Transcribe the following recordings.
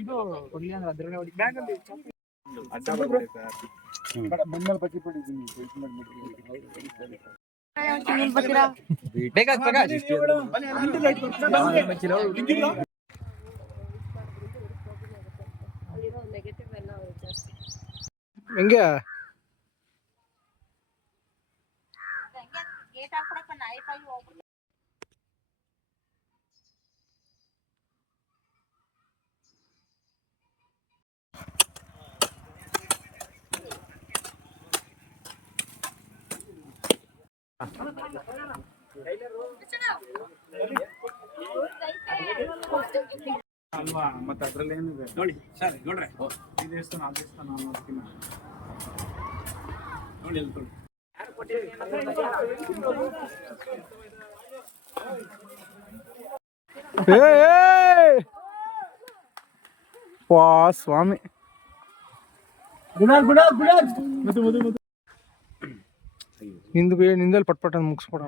ಇದು ಬ್ಯಾಗಲ್ಲಿ ಹೆಂಗೆ ಅಲ್ವಾ ಮತ್ತೆ ಅದ್ರಲ್ಲಿ ಏನಿದೆ ನೋಡಿ ಸರ್ ನೋಡ್ರೆ ಈ ದೇವಸ್ಥಾನ ಆ ದೇವಸ್ಥಾನ ನೋಡ್ತೀನಿ ನೋಡಿ ಅಲ್ಲಿ ವಾ ಸ್ವಾಮಿ ನಿಂದಲ್ಲಿ ಪಟ್ಪಟ್ ಅಂತ ಮುಗಿಸ್ಕೊಡ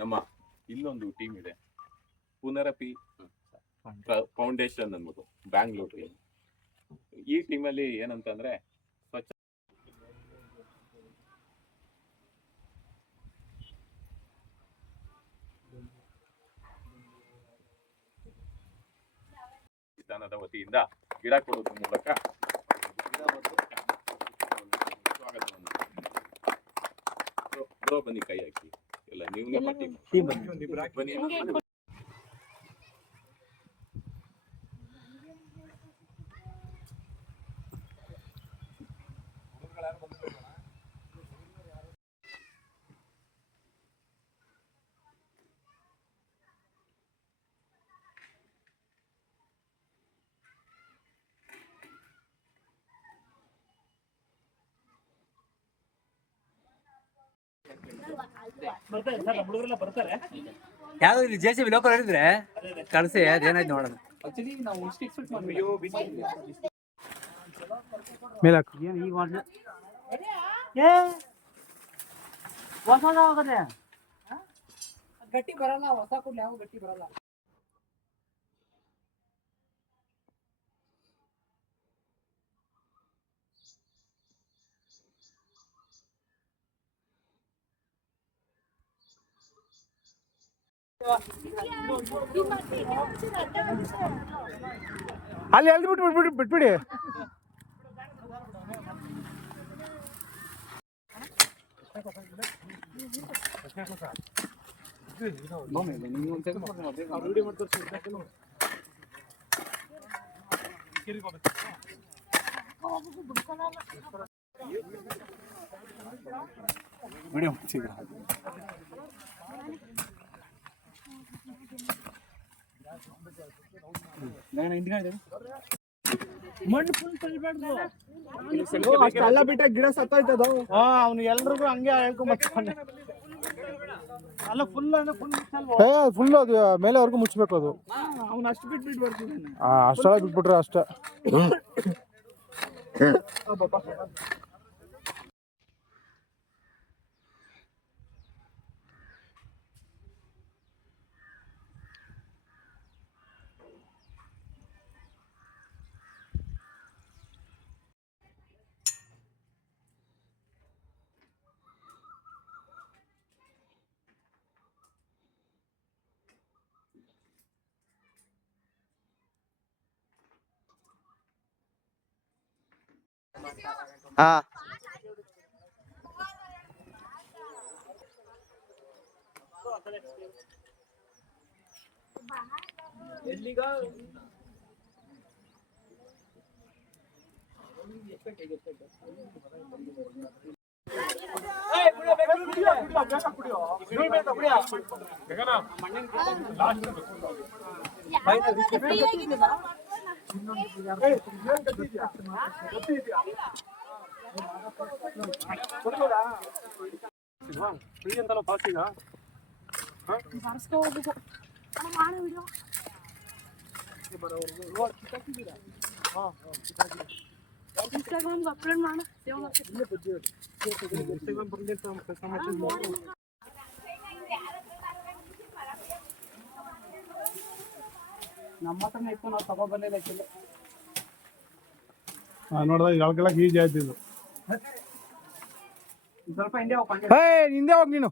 ನಮ್ಮ ಇಲ್ಲೊಂದು ಟೀಮ್ ಇದೆ, ಪುನರಪಿ ಫೌಂಡೇಶನ್ ಅನ್ಬೋದು ಬ್ಯಾಂಗ್ಳೂರ್. ಈ ಟೀಮಲ್ಲಿ ಏನಂತಂದ್ರೆ ಸ್ವಚ್ಛ ಸ್ಥಾನದ ವತಿಯಿಂದ ಗಿಡ ಕೊಡೋದ್ರ ಮೂಲಕ ಬನ್ನಿ, ಕೈ ಹಾಕಿ ಎಲ್ಲ ನೀವು ಬನ್ನಿ. ಯಾವ್ದು ಇಲ್ಲಿ JCB ಲೋಕಲ್ ಹೇಳಿದ್ರೆ ಕಳಿಸಿ ಅದೇನಾಯ್ತು ನೋಡೋಣ. ಗಟ್ಟಿ ಬರಲ್ಲ, ಹೊಸ ಕೂಡ್ಲೆ ಯಾವ ಗಟ್ಟಿ ಬರಲ್ಲ. ಅಲ್ಲಿ ಎಲ್ದು ಬಿಟ್ಬಿಡಿ. ಮಣ್ಣು ಫುಲ್ ತಳ್ಬೇಡ್ದು, ಅಷ್ಟೆಲ್ಲ ಬಿಟ್ಟ ಗಿಡ ಸತ್ತೋಯ್ತದ. ಅವ್ನು ಎಲ್ರಿಗೂ ಹಂಗೆ ಹೇಳ್ಕೊಂಡ್ ಅಲ್ಲ ಫುಲ್ ಅಂದ್ರೆ ಫುಲ್ ಅದು ಮೇಲೆವರೆಗೂ ಮುಚ್ಚಬೇಕು. ಅದು ಅವ್ನು ಅಷ್ಟು ಬಿಟ್ಬಿಟ್ಟು ಬರ್ತಿದ್ದಾನೆ. ಅಷ್ಟೆಲ್ಲ ಬಿಟ್ಬಿಟ್ರೆ ಅಷ್ಟೇ. ಎಲ್ಲಿಗ ಇನ್ಸ್ಟಾಗ್ರಾಮ್ ಅಪ್ಲೋಡ್ ಮಾಡ ನಮ್ಮ ಹತ್ರನೇ ಇತ್ತು, ನಾವು ತಗೋ ಬರ್ಲಿಲ್ಲ. ನೋಡ್ದ ಇಳಕೆಲ್ಲಕ್ಕೆ ಈಜಿ ಆಯ್ತು ಇದು. ಸ್ವಲ್ಪ ಹಿಂದೆ ಹೋಗಿ ಹಿಂದೆ ಹೋಗಿ ನೀನು.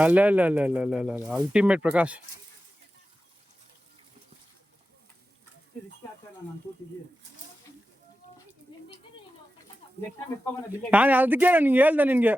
ಅಲ್ಲ ಅಲ್ಟಿಮೇಟ್ ಪ್ರಕಾಶ್. ನಾನು ಅದಕ್ಕೆ ನಿಂಗೆ ಹೇಳ್ದೆ ನಿನ್ಗೆ.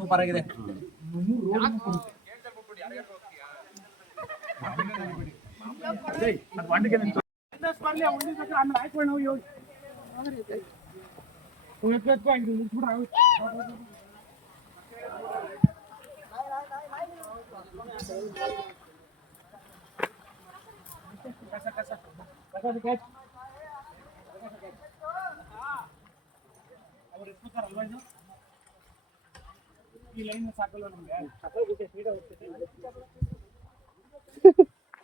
ಸೂಪರ್ ಆಗಿದೆ.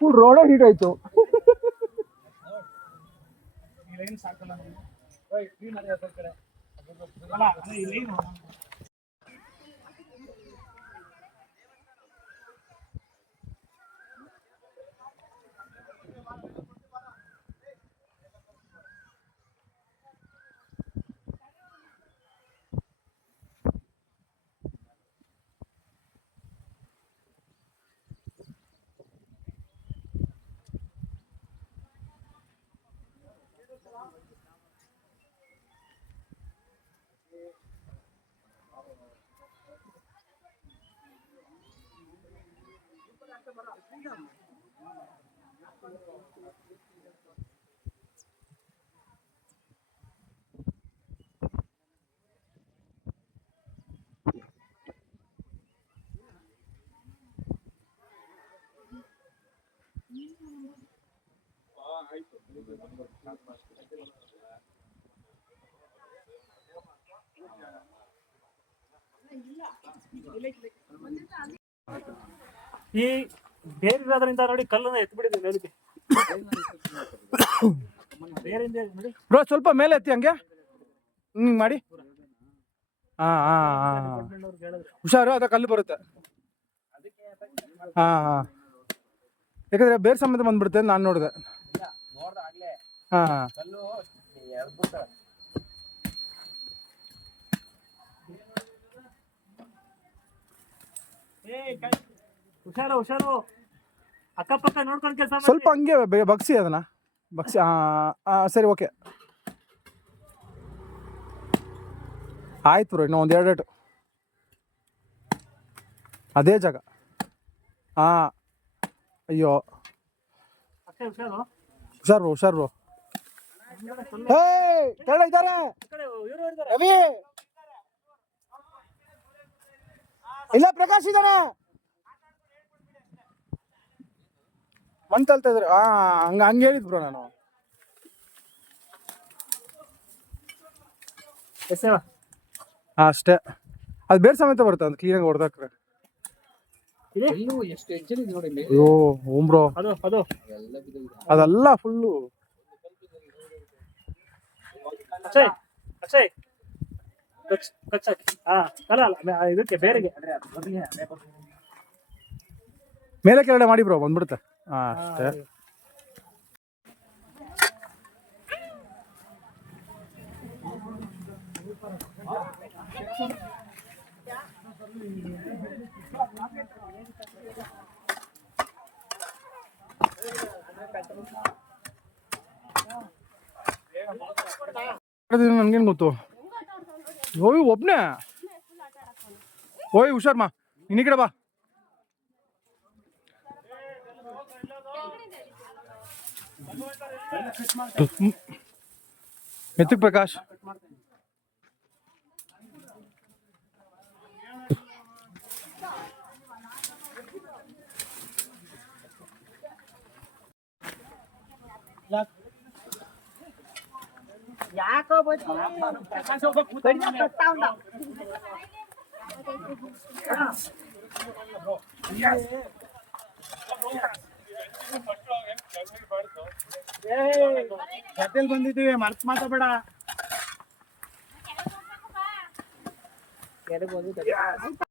ಫುಲ್ ರೋಡ ಹೀಟ್ ಆಯ್ತು. ಈ ಬೇರಿರೋದ್ರಿಂದ ನೋಡಿ ಕಲ್ಲನ್ನ ಎತ್ತು ಬಿಡಿದೆ ಮೇಲಕ್ಕೆ. ಬೇರಿಂದ ನೋಡಿ ಬ್ರೋ ಸ್ವಲ್ಪ ಮೇಲೆ ಎತ್ತಿ ಹಂಗೆ. ಮಾಡಿ. ಹುಷಾರು, ಅದ ಕಲ್ಲು ಬರುತ್ತೆ. ಯಾಕಂದ್ರೆ ಬೇರೆ ಸಮೇತ ಬಂದ್ಬಿಡುತ್ತೆ ನಾನು ನೋಡಿದೆ. ಹುಷಾರು ಹುಷಾರು, ಅಕ್ಕಪಕ್ಕ ನೋಡ್ಕೊಂಡು ಕೆಲಸ ಸ್ವಲ್ಪ ಹಂಗೆ ಬಗ್ಸಿ ಅದನ್ನ ಬಗ್ಸಿ. ಸರಿ, ಓಕೆ ಆಯ್ತು ಬ್ರೋ. ಇನ್ನೂ ಒಂದು 2 ಏಟು ಅದೇ ಜಾಗ. ಅಯ್ಯೋ, ಹುಷಾರು. ಹುಷಾರು ಹುಷಾರು. ಕೆಳಗಡೆ ಇದ್ದಾರೆ ರವಿ, ಇಲ್ಲ ಪ್ರಕಾಶ್ ಇದ್ದಾನೆ. ಮಣ್ಣು ತಲ್ತಾ ಇದ್ರು. ಹಂಗೆ ಹೇಳಿದ್ ಬ್ರೋ ನಾನು. ಅಷ್ಟೇ, ಅದು ಬೇರೆ ಸಮೇತ ಬರುತ್ತೆ ಅಂತ ಕ್ಲೀನಾಗಿ ಹೊಡೆದಾಕ್ರೆ. ಅಯ್ಯೋ ಓಂ ಬ್ರೋ, ಅದೆಲ್ಲ ಫುಲ್ಲು. ಇದಕ್ಕೆ ಬೇರೆಗೆ ಮೇಲೆ ಕೆಳಗಡೆ ಮಾಡಿ ಬ್ರೋ, ಬಂದ್ಬಿಡುತ್ತೆ. ಅಷ್ಟೇ. ನನ್ಗೇನು ಗೊತ್ತು. ಒಬ್ನೇ ಹುಷಾರ್ ಮಾ, ಇನ್ನಿ ಕಡೆ ಬಾ. ಮೆತ್ತಗ್ ಪ್ರಕಾಶ್. ಯಾಕೋ ಜೊತೆಲಿ ಬಂದಿದ್ದೀವಿ, ಮರ್ತ್ ಮಾತಾಬೇಡ.